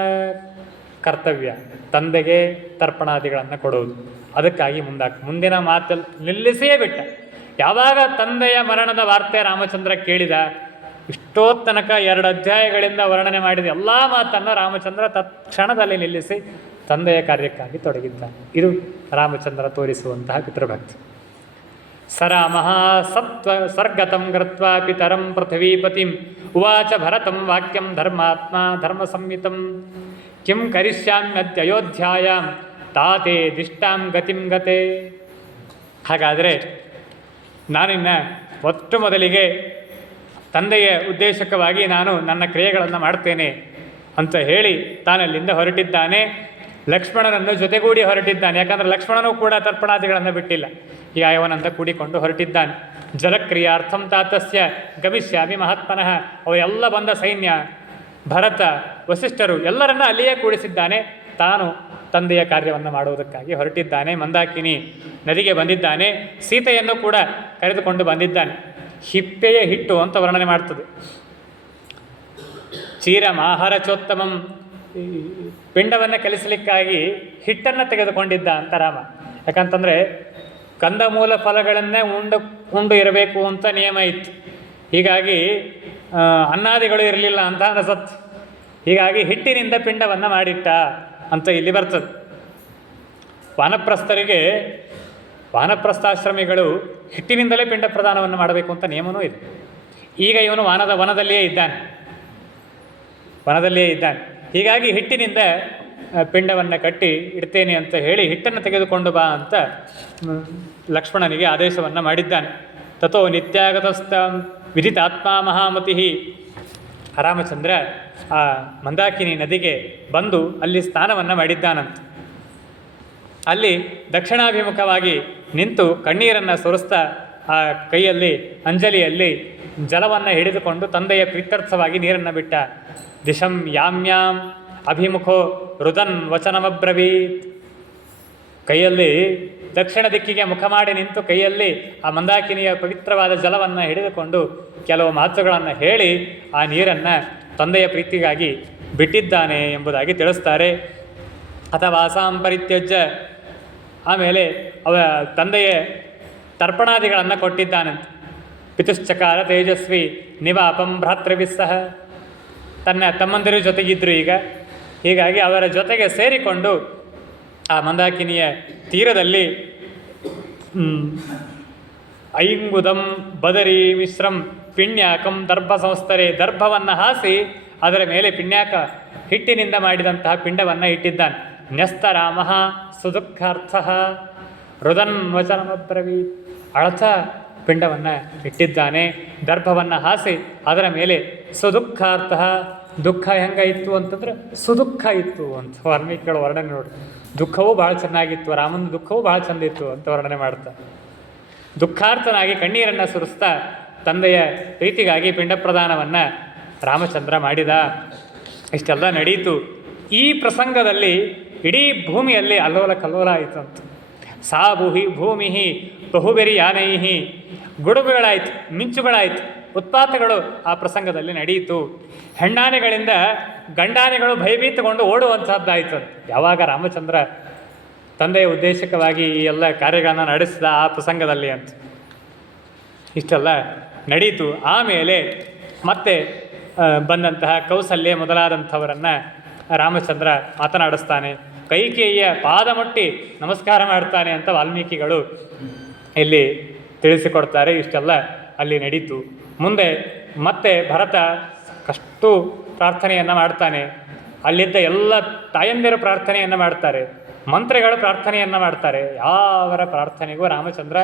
ಕರ್ತವ್ಯ ತಂದೆಗೆ ತರ್ಪಣಾದಿಗಳನ್ನು ಕೊಡುವುದು, ಅದಕ್ಕಾಗಿ ಮುಂದಿನ ಮಾತಲ್ಲಿ ನಿಲ್ಲಿಸಿಯೇ ಬಿಟ್ಟ. ಯಾವಾಗ ತಂದೆಯ ಮರಣದ ವಾರ್ತೆ ರಾಮಚಂದ್ರ ಕೇಳಿದ, ಇಷ್ಟೋ ತನಕ 2 ಅಧ್ಯಾಯಗಳಿಂದ ವರ್ಣನೆ ಮಾಡಿದ ಎಲ್ಲ ಮಾತನ್ನು ರಾಮಚಂದ್ರ ತತ್ಕ್ಷಣದಲ್ಲಿ ನಿಲ್ಲಿಸಿ ತಂದೆಯ ಕಾರ್ಯಕ್ಕಾಗಿ ತೊಡಗಿದ್ದ. ಇದು ರಾಮಚಂದ್ರ ತೋರಿಸುವಂತಹ ಪಿತೃಭಕ್ತಿ. ಸರಾಮಃ ಸತ್ವ ಸ್ವರ್ಗತಂ ಗತ್ವಾ ಪಿತರಂ ಪೃಥ್ವೀಪತಿಂ ಉವಾಚ ಭರತಂ ವಾಕ್ಯಂ ಧರ್ಮಾತ್ಮ ಧರ್ಮ ಸಂಹಿತಂ ಕಿಂ ಕರಿಷ್ಯಾಮ್ಯದ್ಯಯೋಧ್ಯಾಯಾಂ ತಾತೆ ದಿಷ್ಟಾಂ ಗತಿಂ ಗತೆ. ಹಾಗಾದರೆ ನಾನಿನ್ನ ಮೊದಲಿಗೆ ತಂದೆಯ ಉದ್ದೇಶಕವಾಗಿ ನಾನು ನನ್ನ ಕ್ರಿಯೆಗಳನ್ನು ಮಾಡ್ತೇನೆ ಅಂತ ಹೇಳಿ ತಾನಲ್ಲಿಂದ ಹೊರಟಿದ್ದಾನೆ. ಲಕ್ಷ್ಮಣನನ್ನು ಜೊತೆಗೂಡಿ ಹೊರಟಿದ್ದಾನೆ. ಯಾಕಂದರೆ ಲಕ್ಷ್ಮಣನೂ ಕೂಡ ತರ್ಪಣಾದಿಗಳನ್ನು ಬಿಟ್ಟಿಲ್ಲ. ಈ ಆಯವನಂತ ಕೂಡಿಕೊಂಡು ಹೊರಟಿದ್ದಾನೆ. ಜಲಕ್ರಿಯಾರ್ಥಂ ತಾತಸ್ಯ ಗಮಿಷ್ಯಾಮಿ ಮಹಾತ್ಮನಃ. ಅವರೆಲ್ಲ ಬಂದ ಸೈನ್ಯ, ಭರತ, ವಸಿಷ್ಠರು ಎಲ್ಲರನ್ನ ಅಲ್ಲಿಯೇ ಕೂಡಿಸಿದ್ದಾನೆ. ತಾನು ತಂದೆಯ ಕಾರ್ಯವನ್ನು ಮಾಡುವುದಕ್ಕಾಗಿ ಹೊರಟಿದ್ದಾನೆ. ಮಂದಾಕಿನಿ ನದಿಗೆ ಬಂದಿದ್ದಾನೆ. ಸೀತೆಯನ್ನು ಕೂಡ ಕರೆದುಕೊಂಡು ಬಂದಿದ್ದಾನೆ. ಹಿಪ್ಪೆಯ ಹಿಟ್ಟು ಅಂತ ವರ್ಣನೆ ಮಾಡ್ತದೆ. ಚೀರಮಾಹಾರ ಚೋತ್ತಮಂ, ಪಿಂಡವನ್ನು ಕಲಿಸಲಿಕ್ಕಾಗಿ ಹಿಟ್ಟನ್ನು ತೆಗೆದುಕೊಂಡಿದ್ದ ಅಂತ ರಾಮ. ಯಾಕಂತಂದರೆ ಕಂದಮೂಲ ಫಲಗಳನ್ನೇ ಉಂಡು ಇರಬೇಕು ಅಂತ ನಿಯಮ ಇತ್ತು. ಹೀಗಾಗಿ ಅನ್ನಾದಿಗಳು ಇರಲಿಲ್ಲ ಅಂತ ಅನಿಸತ್ತು. ಹೀಗಾಗಿ ಹಿಟ್ಟಿನಿಂದ ಪಿಂಡವನ್ನು ಮಾಡಿಟ್ಟ ಅಂತ ಇಲ್ಲಿ ಬರ್ತದೆ. ವಾನಪ್ರಸ್ಥಾಶ್ರಮಿಗಳು ಹಿಟ್ಟಿನಿಂದಲೇ ಪಿಂಡ ಪ್ರದಾನವನ್ನು ಮಾಡಬೇಕು ಅಂತ ನಿಯಮವೂ ಇದೆ. ಈಗ ಇವನು ವನದಲ್ಲಿಯೇ ಇದ್ದಾನೆ. ಹೀಗಾಗಿ ಹಿಟ್ಟಿನಿಂದ ಪಿಂಡವನ್ನು ಕಟ್ಟಿ ಇಡ್ತೇನೆ ಅಂತ ಹೇಳಿ ಹಿಟ್ಟನ್ನು ತೆಗೆದುಕೊಂಡು ಬಾ ಅಂತ ಲಕ್ಷ್ಮಣನಿಗೆ ಆದೇಶವನ್ನು ಮಾಡಿದ್ದಾನೆ. ತಥೋ ನಿತ್ಯಾಗತಸ್ಥ ವಿದಿತಾತ್ಮ ಮಹಾಮತಿ. ರಾಮಚಂದ್ರ ಆ ಮಂದಾಕಿನಿ ನದಿಗೆ ಬಂದು ಅಲ್ಲಿ ಸ್ನಾನವನ್ನು ಮಾಡಿದ್ದಾನಂತ. ಅಲ್ಲಿ ದಕ್ಷಿಣಾಭಿಮುಖವಾಗಿ ನಿಂತು ಕಣ್ಣೀರನ್ನು ಸುರಿಸ್ತಾ ಆ ಕೈಯಲ್ಲಿ ಅಂಜಲಿಯಲ್ಲಿ ಜಲವನ್ನು ಹಿಡಿದುಕೊಂಡು ತಂದೆಯ ಪ್ರೀತ್ಯರ್ಥವಾಗಿ ನೀರನ್ನು ಬಿಟ್ಟ. ದಿಶಂ ಯಾಮ್ಯಾಂ ಅಭಿಮುಖೋ ರುದನ್ ವಚನಮಬ್ರವೀತ್. ಕೈಯಲ್ಲಿ ದಕ್ಷಿಣ ದಿಕ್ಕಿಗೆ ಮುಖ ಮಾಡಿ ನಿಂತು ಕೈಯಲ್ಲಿ ಆ ಮಂದಾಕಿನಿಯ ಪವಿತ್ರವಾದ ಜಲವನ್ನು ಹಿಡಿದುಕೊಂಡು ಕೆಲವು ಮಾತುಗಳನ್ನು ಹೇಳಿ ಆ ನೀರನ್ನು ತಂದೆಯ ಪ್ರೀತಿಗಾಗಿ ಬಿಟ್ಟಿದ್ದಾನೆ ಎಂಬುದಾಗಿ ತಿಳಿಸ್ತಾರೆ. ಅಥವಾ ಪರಿತ್ಯಜ್ಯ, ಆಮೇಲೆ ತಂದೆಯ ತರ್ಪಣಾದಿಗಳನ್ನು ಕೊಟ್ಟಿದ್ದಾನಂತೆ. ಪಿತುಶ್ಚಕಾರ ತೇಜಸ್ವಿ ನಿವಾಪಂ ಭ್ರಾತೃಭಿಸ್ಸಹ. ತನ್ನ ತಮ್ಮಂದಿರ ಜೊತೆಗಿದ್ದರು ಈಗ. ಹೀಗಾಗಿ ಅವರ ಜೊತೆಗೆ ಸೇರಿಕೊಂಡು ಆ ಮಂದಾಕಿನಿಯ ತೀರದಲ್ಲಿ ಐಂಗುದಂ ಬದರಿ ಮಿಶ್ರಂ ಪಿಣ್ಯಾಕಂ ದರ್ಭ ಸಂಸ್ಥರೆ, ದರ್ಭವನ್ನು ಹಾಸಿ ಅದರ ಮೇಲೆ ಪಿಣ್ಯಾಕ ಹಿಟ್ಟಿನಿಂದ ಮಾಡಿದಂತಹ ಪಿಂಡವನ್ನು ಇಟ್ಟಿದ್ದಾನೆ. ನ್ಯಸ್ತರಾಮ ಸುದುಃಖಾರ್ಥ ರುದನ್ ವಚನಮಬ್ರವೀ. ಅಳಥ ಪಿಂಡವನ್ನು ಇಟ್ಟಿದ್ದಾನೆ. ದರ್ಭವನ್ನು ಹಾಸಿ ಅದರ ಮೇಲೆ ಸುದುಃಖಾರ್ಥ, ದುಃಖ ಹೆಂಗಾಯಿತು ಅಂತಂದ್ರೆ ಸುದುಃಖ ಇತ್ತು ಅಂತ ವಾಲ್ಮೀಕಿಗಳು ವರ್ಣನೆ ನೋಡಿ. ದುಃಖವೂ ಭಾಳ ಚೆನ್ನಾಗಿತ್ತು, ರಾಮನ ದುಃಖವೂ ಭಾಳ ಚೆಂದಿತ್ತು ಅಂತ ವರ್ಣನೆ ಮಾಡ್ತಾ ದುಃಖಾರ್ಥನಾಗಿ ಕಣ್ಣೀರನ್ನು ಸುರಿಸ್ತಾ ತಂದೆಯ ಪ್ರೀತಿಗಾಗಿ ಪಿಂಡ ಪ್ರದಾನವನ್ನು ರಾಮಚಂದ್ರ ಮಾಡಿದ. ಇಷ್ಟೆಲ್ಲ ನಡೀತು. ಈ ಪ್ರಸಂಗದಲ್ಲಿ ಇಡೀ ಭೂಮಿಯಲ್ಲಿ ಅಲ್ಲೋಲ ಕಲ್ಲೋಲ ಆಯಿತು ಅಂತ. ಸಾ ಭೂಮಿ ಬಹುಬೆರಿ ಯಾನೈಹಿ, ಗುಡುಗುಗಳಾಯಿತು, ಮಿಂಚುಗಳಾಯಿತು, ಉತ್ಪಾತಗಳು ಆ ಪ್ರಸಂಗದಲ್ಲಿ ನಡೆಯಿತು. ಹೆಣ್ಣಾನೆಗಳಿಂದ ಗಂಡಾನೆಗಳು ಭಯಭೀತಗೊಂಡು ಓಡುವಂಥದ್ದಾಯಿತು ಅಂತ. ಯಾವಾಗ ರಾಮಚಂದ್ರ ತಂದೆಯ ಉದ್ದೇಶಕವಾಗಿ ಈ ಎಲ್ಲ ಕಾರ್ಯಗಳನ್ನು ನಡೆಸಿದ ಆ ಪ್ರಸಂಗದಲ್ಲಿ ಅಂತ ಇಷ್ಟೆಲ್ಲ ನಡೀತು. ಆಮೇಲೆ ಮತ್ತೆ ಬಂದಂತಹ ಕೌಸಲ್ಯ ಮೊದಲಾದಂಥವರನ್ನು ರಾಮಚಂದ್ರ ಮಾತನಾಡಿಸ್ತಾನೆ. ಕೈಕೇಯಿಯ ಪಾದ ಮುಟ್ಟಿ ನಮಸ್ಕಾರ ಮಾಡ್ತಾನೆ ಅಂತ ವಾಲ್ಮೀಕಿಗಳು ಇಲ್ಲಿ ತಿಳಿಸಿಕೊಡ್ತಾರೆ. ಇಷ್ಟೆಲ್ಲ ಅಲ್ಲಿ ನಡೀತು. ಮುಂದೆ ಮತ್ತೆ ಭರತ ಕಷ್ಟು ಪ್ರಾರ್ಥನೆಯನ್ನು ಮಾಡ್ತಾನೆ. ಅಲ್ಲಿದ್ದ ಎಲ್ಲ ತಾಯಂದಿರು ಪ್ರಾರ್ಥನೆಯನ್ನು ಮಾಡ್ತಾರೆ, ಮಂತ್ರಿಗಳು ಪ್ರಾರ್ಥನೆಯನ್ನು ಮಾಡ್ತಾರೆ. ಯಾವರ ಪ್ರಾರ್ಥನೆಗೂ ರಾಮಚಂದ್ರ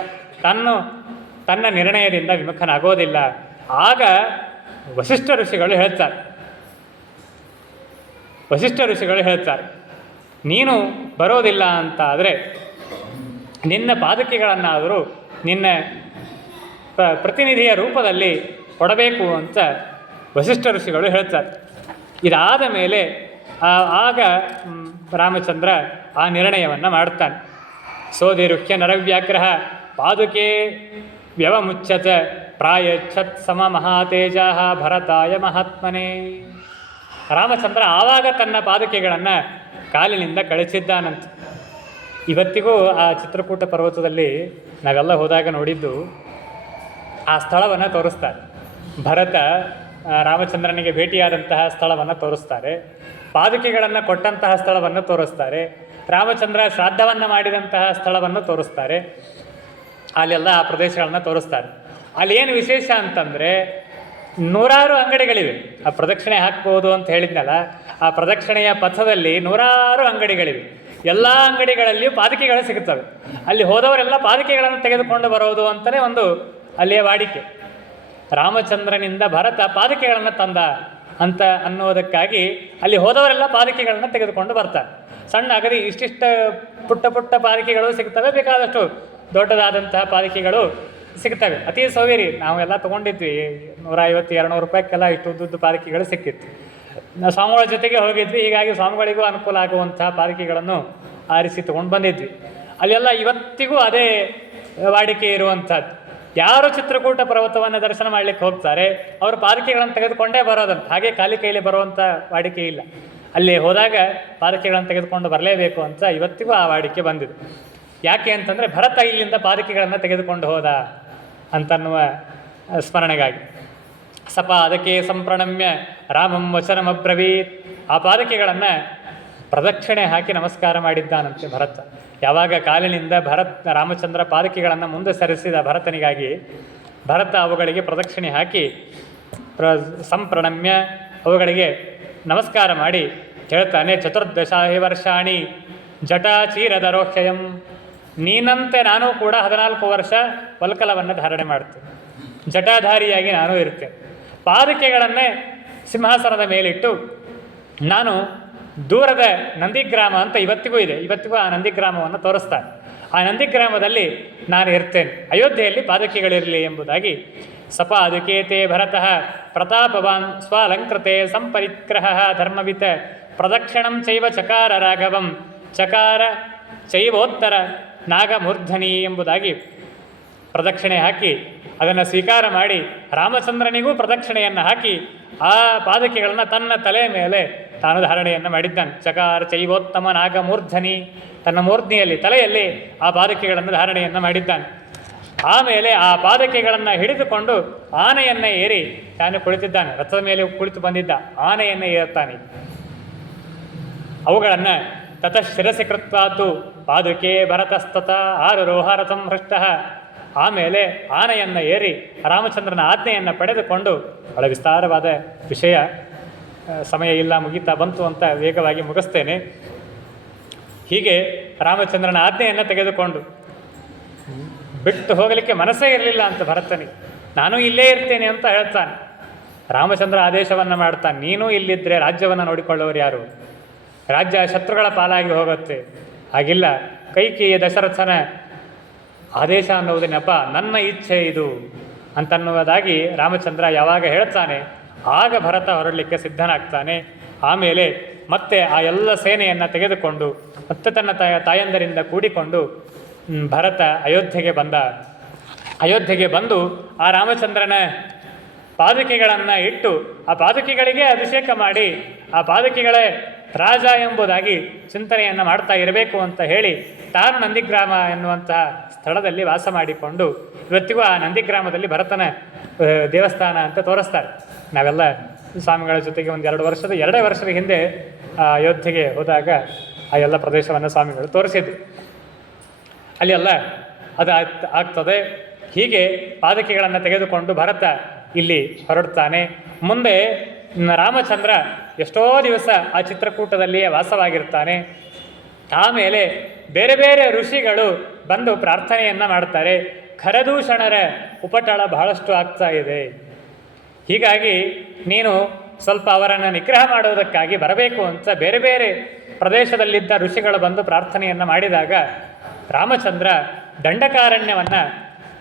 ತನ್ನ ನಿರ್ಣಯದಿಂದ ವಿಮುಖನಾಗೋದಿಲ್ಲ. ಆಗ ವಸಿಷ್ಠ ಋಷಿಗಳು ಹೇಳ್ತಾರೆ, ನೀನು ಬರೋದಿಲ್ಲ ಅಂತ ಆದರೆ ನಿನ್ನ ಪಾದಕಿಗಳನ್ನಾದರೂ ನಿನ್ನ ಪ್ರತಿನಿಧಿಯ ರೂಪದಲ್ಲಿ ಕೊಡಬೇಕು ಅಂತ ವಸಿಷ್ಠ ಋಷಿಗಳು ಹೇಳ್ತಾರೆ. ಇದಾದ ಮೇಲೆ ಆಗ ರಾಮಚಂದ್ರ ಆ ನಿರ್ಣಯವನ್ನು ಮಾಡ್ತಾನೆ. ಸೋದಿರುಹ್ಯ ನರವ್ಯಾಗ್ರಹ ಪಾದುಕೆ ವ್ಯವಮುಚ್ಯತ ಪ್ರಾಯಚ್ಛತ್ ಸಮ ಮಹಾತೇಜ ಭರತಾಯ ಮಹಾತ್ಮನೇ. ರಾಮಚಂದ್ರ ಆವಾಗ ತನ್ನ ಪಾದುಕೆಗಳನ್ನು ಕಾಲಿನಿಂದ ಕಳಿಸಿದ್ದಾನಂತ. ಇವತ್ತಿಗೂ ಆ ಚಿತ್ರಕೂಟ ಪರ್ವತದಲ್ಲಿ ನಾವೆಲ್ಲ ಹೋದಾಗ ನೋಡಿದ್ದು ಆ ಸ್ಥಳವನ್ನು ತೋರಿಸ್ತಾರೆ. ಭರತ ರಾಮಚಂದ್ರನಿಗೆ ಭೇಟಿಯಾದಂತಹ ಸ್ಥಳವನ್ನು ತೋರಿಸ್ತಾರೆ, ಪಾದುಕೆಗಳನ್ನು ಕೊಟ್ಟಂತಹ ಸ್ಥಳವನ್ನು ತೋರಿಸ್ತಾರೆ, ರಾಮಚಂದ್ರ ಶ್ರಾದ್ದವನ್ನು ಮಾಡಿದಂತಹ ಸ್ಥಳವನ್ನು ತೋರಿಸ್ತಾರೆ. ಅಲ್ಲೆಲ್ಲ ಆ ಪ್ರದೇಶಗಳನ್ನ ತೋರಿಸ್ತಾರೆ. ಅಲ್ಲಿ ಏನು ವಿಶೇಷ ಅಂತಂದರೆ ನೂರಾರು ಅಂಗಡಿಗಳಿವೆ. ಆ ಪ್ರದಕ್ಷಿಣೆ ಹಾಕ್ಬೋದು ಅಂತ ಹೇಳಿದ್ನಲ್ಲ, ಆ ಪ್ರದಕ್ಷಿಣೆಯ ಪಥದಲ್ಲಿ ನೂರಾರು ಅಂಗಡಿಗಳಿವೆ. ಎಲ್ಲ ಅಂಗಡಿಗಳಲ್ಲಿಯೂ ಪಾದಕೆಗಳು ಸಿಗುತ್ತವೆ. ಅಲ್ಲಿ ಹೋದವರೆಲ್ಲ ಪಾದಕೆಗಳನ್ನು ತೆಗೆದುಕೊಂಡು ಬರೋದು ಅಂತಲೇ ಒಂದು ಅಲ್ಲಿಯ ವಾಡಿಕೆ. ರಾಮಚಂದ್ರನಿಂದ ಭರತ ಪಾದಕೆಗಳನ್ನು ತಂದ ಅಂತ ಅನ್ನೋದಕ್ಕಾಗಿ ಅಲ್ಲಿ ಹೋದವರೆಲ್ಲ ಪಾದಕೆಗಳನ್ನು ತೆಗೆದುಕೊಂಡು ಬರ್ತಾರೆ. ಸಣ್ಣ ಅಗದಿ ಇಷ್ಟಿಷ್ಟ ಪುಟ್ಟ ಪುಟ್ಟ ಪಾದಕೆಗಳು ಸಿಗ್ತವೆ, ಬೇಕಾದಷ್ಟು ದೊಡ್ಡದಾದಂತಹ ಪಾದಕೆಗಳು ಸಿಗ್ತವೆ. ಅತಿ ಸೌಕರ್ಯ. ನಾವೆಲ್ಲ ತೊಗೊಂಡಿದ್ವಿ, 150-200 ರೂಪಾಯಿಗೆಲ್ಲ ಇಷ್ಟು ಉದ್ದುದ್ದು ಪಾದಕೆಗಳು ಸಿಕ್ಕಿತ್ತು. ನಾವು ಸ್ವಾಮಿಗಳ ಜೊತೆಗೆ ಹೋಗಿದ್ವಿ, ಹೀಗಾಗಿ ಸ್ವಾಮಿಗಳಿಗೂ ಅನುಕೂಲ ಆಗುವಂತಹ ಪಾದಕೆಗಳನ್ನು ಆರಿಸಿ ತೊಗೊಂಡು ಬಂದಿದ್ವಿ. ಅಲ್ಲೆಲ್ಲ ಇವತ್ತಿಗೂ ಅದೇ ವಾಡಿಕೆ ಇರುವಂಥದ್ದು. ಯಾರು ಚಿತ್ರಕೂಟ ಪರ್ವತವನ್ನು ದರ್ಶನ ಮಾಡಲಿಕ್ಕೆ ಹೋಗ್ತಾರೆ ಅವರು ಪಾದಕೆಗಳನ್ನು ತೆಗೆದುಕೊಂಡೇ ಬರೋದಂತ, ಹಾಗೆ ಖಾಲಿ ಕೈಲಿ ಬರುವಂಥ ವಾಡಿಕೆ ಇಲ್ಲ. ಅಲ್ಲಿ ಹೋದಾಗ ಪಾದಕೆಗಳನ್ನು ತೆಗೆದುಕೊಂಡು ಬರಲೇಬೇಕು ಅಂತ ಇವತ್ತಿಗೂ ಆ ವಾಡಿಕೆ ಬಂದಿದೆ. ಯಾಕೆ ಅಂತಂದರೆ ಭರತ ಇಲ್ಲಿಂದ ಪಾದಕೆಗಳನ್ನು ತೆಗೆದುಕೊಂಡು ಹೋದ ಅಂತನ್ನುವ ಸ್ಮರಣೆಗಾಗಿ. ಸಪಾದಕೆ ಸಂಪ್ರಣಮ್ಯ ರಾಮಂ ವಚನಮಬ್ರವೀತ್. ಆ ಪಾದಕೆಗಳನ್ನು ಪ್ರದಕ್ಷಿಣೆ ಹಾಕಿ ನಮಸ್ಕಾರ ಮಾಡಿದ್ದಾನಂತೆ ಭರತ. ಯಾವಾಗ ಕಾಲಿನಿಂದ ರಾಮಚಂದ್ರ ಪಾದಕೆಗಳನ್ನು ಮುಂದೆ ಸರಿಸಿದ ಭರತನಿಗಾಗಿ, ಭರತ ಅವುಗಳಿಗೆ ಪ್ರದಕ್ಷಿಣೆ ಹಾಕಿ ಸಂಪ್ರಣಮ್ಯ ಅವುಗಳಿಗೆ ನಮಸ್ಕಾರ ಮಾಡಿ ಹೇಳ್ತಾನೆ, 14 ವರ್ಷಾಣಿ ಜಟಾಚೀರದರೋಕ್ಷಯಂ. ನೀನಂತೆ ನಾನು ಕೂಡ 14 ವರ್ಷ ವಲ್ಕಲವನ್ನು ಧಾರಣೆ ಮಾಡ್ತೇನೆ, ಜಟಾಧಾರಿಯಾಗಿ ನಾನು ಇರ್ತೇನೆ. ಪಾದಕೆಗಳನ್ನೇ ಸಿಂಹಾಸನದ ಮೇಲಿಟ್ಟು ನಾನು ದೂರದ ನಂದಿಗ್ರಾಮ ಅಂತ ಇವತ್ತಿಗೂ ಇದೆ, ಇವತ್ತಿಗೂ ಆ ನಂದಿಗ್ರಾಮವನ್ನು ತೋರಿಸ್ತಾರೆ. ಆ ನಂದಿಗ್ರಾಮದಲ್ಲಿ ನಾನು ಇರ್ತೇನೆ, ಅಯೋಧ್ಯೆಯಲ್ಲಿ ಪಾದಕೆಗಳಿರಲಿ ಎಂಬುದಾಗಿ. ಸಪಾದುಕೇತೆ ಭರತಃ ಪ್ರತಾಪವಾನ್ ಸ್ವಾಲಂಕೃತೆ ಸಂಪರಿಗ್ರಹ ಧರ್ಮವಿತ್ ಪ್ರದಕ್ಷಿಣಂ ಚೈವ ಚಕಾರ ರಾಘವಂ ಚಕಾರ ಚೈವೋತ್ತರ ನಾಗಮೂರ್ಧನಿ ಎಂಬುದಾಗಿ ಪ್ರದಕ್ಷಿಣೆ ಹಾಕಿ ಅದನ್ನು ಸ್ವೀಕಾರ ಮಾಡಿ ರಾಮಚಂದ್ರನಿಗೂ ಪ್ರದಕ್ಷಿಣೆಯನ್ನು ಹಾಕಿ ಆ ಪಾದಕೆಗಳನ್ನು ತನ್ನ ತಲೆ ಮೇಲೆ ತಾನು ಧಾರಣೆಯನ್ನು ಮಾಡಿದ್ದಾನೆ. ಚಕಾರ ಚೈವೋತ್ತಮ ನಾಗಮೂರ್ಧನಿ, ತನ್ನ ಮೂರ್ಧನಿಯಲ್ಲಿ ತಲೆಯಲ್ಲಿ ಆ ಪಾದಕೆಗಳನ್ನು ಧಾರಣೆಯನ್ನು ಮಾಡಿದ್ದಾನೆ. ಆಮೇಲೆ ಆ ಪಾದಕೆಗಳನ್ನು ಹಿಡಿದುಕೊಂಡು ಆನೆಯನ್ನು ಏರಿ ತಾನು ಕುಳಿತಿದ್ದಾನೆ. ರಥದ ಮೇಲೆ ಕುಳಿತು ಬಂದಿದ್ದ ಆನೆಯನ್ನು ಏರುತ್ತಾನೆ. ಅವುಗಳನ್ನು ತತಃ ಶಿರಸಿ ಕೃತ್ವಾತು ಪಾದುಕೆ ಭರತಸ್ತತ ಆರುರೋಹಾರಥಂ ಹೃಷ್ಟಃ. ಆಮೇಲೆ ಆನೆಯನ್ನು ಏರಿ ರಾಮಚಂದ್ರನ ಆಜ್ಞೆಯನ್ನು ಪಡೆದುಕೊಂಡು, ಬಹಳ ವಿಸ್ತಾರವಾದ ವಿಷಯ, ಸಮಯ ಇಲ್ಲ, ಮುಗೀತಾ ಬಂತು ಅಂತ ವೇಗವಾಗಿ ಮುಗಿಸ್ತೇನೆ. ಹೀಗೆ ರಾಮಚಂದ್ರನ ಆಜ್ಞೆಯನ್ನು ತೆಗೆದುಕೊಂಡು ಬಿಟ್ಟು ಹೋಗಲಿಕ್ಕೆ ಮನಸ್ಸೇ ಇರಲಿಲ್ಲ ಅಂತ ಭರತನಿಗೆ. ನಾನು ಇಲ್ಲೇ ಇರ್ತೇನೆ ಅಂತ ಹೇಳ್ತಾನೆ. ರಾಮಚಂದ್ರ ಆದೇಶವನ್ನು ಮಾಡ್ತಾನೆ, ನೀನು ಇಲ್ಲಿದ್ದರೆ ರಾಜ್ಯವನ್ನು ನೋಡಿಕೊಳ್ಳೋರು ಯಾರು? ರಾಜ್ಯ ಶತ್ರುಗಳ ಪಾಲಾಗಿ ಹೋಗುತ್ತೆ. ಹಾಗಿಲ್ಲ, ಕೈಕೇಯಿ ದಶರಥನ ಆದೇಶ ಅನ್ನುವುದು ನೆಪ, ನನ್ನ ಇಚ್ಛೆ ಇದು ಅಂತನ್ನುವುದಾಗಿ ರಾಮಚಂದ್ರ ಯಾವಾಗ ಹೇಳ್ತಾನೆ ಆಗ ಭರತ ಹೊರಡಲಿಕ್ಕೆ ಸಿದ್ಧನಾಗ್ತಾನೆ. ಆಮೇಲೆ ಮತ್ತೆ ಆ ಎಲ್ಲ ಸೇನೆಯನ್ನು ತೆಗೆದುಕೊಂಡು ಮತ್ತೆ ತನ್ನ ತಾಯಂದರಿಂದ ಕೂಡಿಕೊಂಡು ಭರತ ಅಯೋಧ್ಯೆಗೆ ಬಂದ. ಅಯೋಧ್ಯೆಗೆ ಬಂದು ಆ ರಾಮಚಂದ್ರನ ಪಾದುಕೆಗಳನ್ನು ಇಟ್ಟು ಆ ಪಾದುಕೆಗಳಿಗೆ ಅಭಿಷೇಕ ಮಾಡಿ ಆ ಪಾದುಕೆಗಳೇ ರಾಜ ಎಂಬುದಾಗಿ ಚಿಂತನೆಯನ್ನು ಮಾಡ್ತಾ ಇರಬೇಕು ಅಂತ ಹೇಳಿ ತಾನು ನಂದಿಗ್ರಾಮ ಎನ್ನುವಂತಹ ಸ್ಥಳದಲ್ಲಿ ವಾಸ ಮಾಡಿಕೊಂಡು ಇವತ್ತಿಗೂ ಆ ನಂದಿಗ್ರಾಮದಲ್ಲಿ ಭರತನ ದೇವಸ್ಥಾನ ಅಂತ ತೋರಿಸ್ತಾರೆ. ನಾವೆಲ್ಲ ಸ್ವಾಮಿಗಳ ಜೊತೆಗೆ ಎರಡೇ ವರ್ಷದ ಹಿಂದೆ ಅಯೋಧ್ಯೆಗೆ ಹೋದಾಗ ಆ ಎಲ್ಲ ಪ್ರದೇಶವನ್ನು ಸ್ವಾಮಿಗಳು ತೋರಿಸಿದ್ರು. ಅಲ್ಲಿ ಎಲ್ಲ ಅದು ಆಗ್ತದೆ. ಹೀಗೆ ಪಾದಕೆಗಳನ್ನು ತೆಗೆದುಕೊಂಡು ಭರತ ಇಲ್ಲಿ ಹೊರಡ್ತಾನೆ. ಮುಂದೆ ರಾಮಚಂದ್ರ ಎಷ್ಟೋ ದಿವಸ ಆ ಚಿತ್ರಕೂಟದಲ್ಲಿಯೇ ವಾಸವಾಗಿರ್ತಾನೆ. ಆಮೇಲೆ ಬೇರೆ ಬೇರೆ ಋಷಿಗಳು ಬಂದು ಪ್ರಾರ್ಥನೆಯನ್ನು ಮಾಡ್ತಾರೆ. ಖರದೂಷಣರ ಉಪಟಳ ಬಹಳಷ್ಟು ಆಗ್ತಾ ಇದೆ, ಹೀಗಾಗಿ ನೀನು ಸ್ವಲ್ಪ ಅವರನ್ನು ನಿಗ್ರಹ ಮಾಡುವುದಕ್ಕಾಗಿ ಬರಬೇಕು ಅಂತ ಬೇರೆ ಬೇರೆ ಪ್ರದೇಶದಲ್ಲಿದ್ದ ಋಷಿಗಳು ಬಂದು ಪ್ರಾರ್ಥನೆಯನ್ನು ಮಾಡಿದಾಗ ರಾಮಚಂದ್ರ ದಂಡಕಾರಣ್ಯವನ್ನು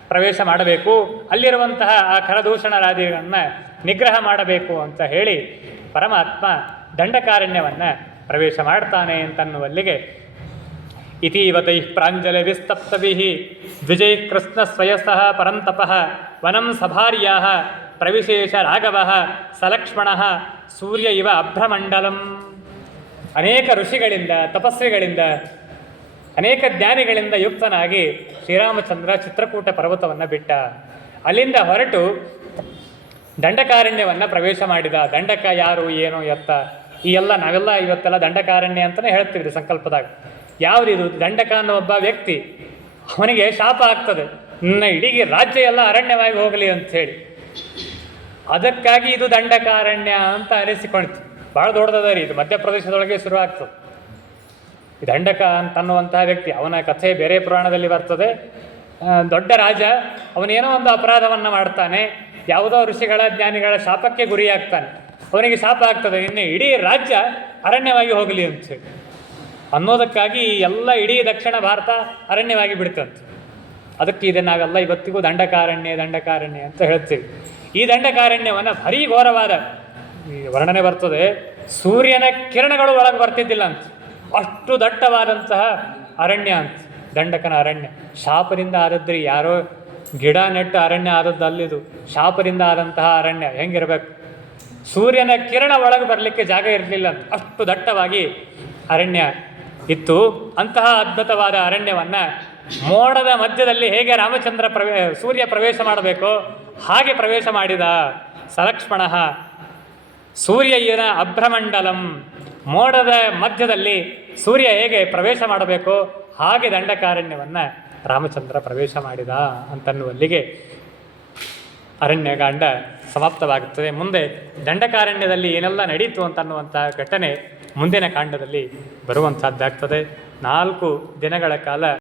ಪ್ರವೇಶ ಮಾಡಬೇಕು, ಅಲ್ಲಿರುವಂತಹ ಆ ಖರದೂಷಣರಾದಿಗಳನ್ನು ನಿಗ್ರಹ ಮಾಡಬೇಕು ಅಂತ ಹೇಳಿ ಪರಮಾತ್ಮ ದಂಡಕಾರಣ್ಯವನ್ನು ಪ್ರವೇಶ ಮಾಡ್ತಾನೆ ಅಂತನ್ನುವಲ್ಲಿಗೆ ಇತೀವತೈ ಪ್ರಾಂಜಲ ವಿಸ್ತಪ್ತಭಿಃ ದ್ವಿಜೈ ಕೃಷ್ಣ ಸ್ವಯಸ್ತಃ ಪರಂತಪಃ ವನಂ ಸಭಾರ್ಯಾ ಪ್ರವಿಶೇಷ ರಾಘವಃ ಸಲಕ್ಷ್ಮಣಃ ಸೂರ್ಯ ಇವ ಅಭ್ರಮಂಡಲಂ. ಅನೇಕ ಋಷಿಗಳಿಂದ, ತಪಸ್ವಿಗಳಿಂದ, ಅನೇಕ ಜ್ಞಾನಿಗಳಿಂದ ಯುಕ್ತನಾಗಿ ಶ್ರೀರಾಮಚಂದ್ರ ಚಿತ್ರಕೂಟ ಪರ್ವತವನ್ನು ಬಿಟ್ಟ. ಅಲ್ಲಿಂದ ಹೊರಟು ದಂಡಕಾರಣ್ಯವನ್ನು ಪ್ರವೇಶ ಮಾಡಿದ. ದಂಡಕ ಯಾರು, ಏನು, ಎತ್ತ, ಈ ಎಲ್ಲ ನಾವೆಲ್ಲ ಇವತ್ತೆಲ್ಲ ದಂಡಕಾರಣ್ಯ ಅಂತಲೇ ಹೇಳ್ತೀವಿ ಸಂಕಲ್ಪದಾಗ. ಯಾವುದಿದು? ದಂಡಕ ಅನ್ನೋ ಒಬ್ಬ ವ್ಯಕ್ತಿ, ಅವನಿಗೆ ಶಾಪ ಆಗ್ತದೆ. ನನ್ನ ಇಡೀ ರಾಜ್ಯ ಎಲ್ಲ ಅರಣ್ಯವಾಗಿ ಹೋಗಲಿ ಅಂಥೇಳಿ. ಅದಕ್ಕಾಗಿ ಇದು ದಂಡಕಾರಣ್ಯ ಅಂತ ಅನಿಸಿಕೊಳ್ತು. ಭಾಳ ದೊಡ್ಡದ ರೀ ಇದು, ಮಧ್ಯಪ್ರದೇಶದೊಳಗೆ ಶುರು ಆಗ್ತದೆ. ಈ ದಂಡಕ ಅಂತನ್ನುವಂತಹ ವ್ಯಕ್ತಿ, ಅವನ ಕಥೆ ಬೇರೆ ಪುರಾಣದಲ್ಲಿ ಬರ್ತದೆ. ದೊಡ್ಡ ರಾಜ, ಅವನೇನೋ ಒಂದು ಅಪರಾಧವನ್ನು ಮಾಡ್ತಾನೆ, ಯಾವುದೋ ಋಷಿಗಳ ಜ್ಞಾನಿಗಳ ಶಾಪಕ್ಕೆ ಗುರಿಯಾಗ್ತಾನೆ. ಅವನಿಗೆ ಶಾಪ ಆಗ್ತದೆ, ಇನ್ನು ಇಡೀ ರಾಜ್ಯ ಅರಣ್ಯವಾಗಿ ಹೋಗಲಿ ಅಂತೇಳಿ ಅನ್ನೋದಕ್ಕಾಗಿ ಎಲ್ಲ ಇಡೀ ದಕ್ಷಿಣ ಭಾರತ ಅರಣ್ಯವಾಗಿ ಬಿಡ್ತಂತೆ. ಅದಕ್ಕೆ ಇದನ್ನು ನಾವೆಲ್ಲ ಇವತ್ತಿಗೂ ದಂಡಕಾರಣ್ಯ ಅಂತ ಹೇಳ್ತೀವಿ. ಈ ದಂಡಕಾರಣ್ಯವನ್ನು ಭಾರೀ ಘೋರವಾದ ಈ ವರ್ಣನೆ ಬರ್ತದೆ. ಸೂರ್ಯನ ಕಿರಣಗಳು ಒಳಗೆ ಬರ್ತಿದ್ದಿಲ್ಲ ಅಂತ, ಅಷ್ಟು ದಟ್ಟವಾದಂತಹ ಅರಣ್ಯ ಅಂತ ದಂಡಕನ ಅರಣ್ಯ. ಶಾಪದಿಂದ ಆದದ್ರಿ, ಯಾರೋ ಗಿಡ ನೆಟ್ಟು ಅರಣ್ಯ ಆದದ್ದು ಅಲ್ಲಿದು, ಶಾಪದಿಂದ ಆದಂತಹ ಅರಣ್ಯ ಹೆಂಗಿರ್ಬೇಕು. ಸೂರ್ಯನ ಕಿರಣ ಒಳಗೆ ಬರಲಿಕ್ಕೆ ಜಾಗ ಇರಲಿಲ್ಲ ಅಂತ, ಅಷ್ಟು ದಟ್ಟವಾಗಿ ಅರಣ್ಯ ಇತ್ತು. ಅಂತಹ ಅದ್ಭುತವಾದ ಅರಣ್ಯವನ್ನು ಮೋಡದ ಮಧ್ಯದಲ್ಲಿ ಹೇಗೆ ರಾಮಚಂದ್ರ ಸೂರ್ಯ ಪ್ರವೇಶ ಮಾಡಬೇಕೋ ಹಾಗೆ ಪ್ರವೇಶ ಮಾಡಿದ ಸಲಕ್ಷ್ಮಣ. ಸೂರ್ಯನ ಅಭ್ರಮಂಡಲಂ, ಮೋಡದ ಮಧ್ಯದಲ್ಲಿ ಸೂರ್ಯ ಹೇಗೆ ಪ್ರವೇಶ ಮಾಡಬೇಕೋ ಹಾಗೆ ದಂಡಕಾರಣ್ಯವನ್ನು ರಾಮಚಂದ್ರ ಪ್ರವೇಶ ಮಾಡಿದ ಅಂತನ್ನುವಲ್ಲಿಗೆ ಅರಣ್ಯಕಾಂಡ ಸಮಾಪ್ತವಾಗುತ್ತದೆ. ಮುಂದೆ ದಂಡಕಾರಣ್ಯದಲ್ಲಿ ಏನೆಲ್ಲ ನಡೀತು ಅಂತನ್ನುವಂಥ ಘಟನೆ ಮುಂದಿನ ಕಾಂಡದಲ್ಲಿ ಬರುವಂಥದ್ದಾಗ್ತದೆ. 4 ದಿನಗಳ ಕಾಲ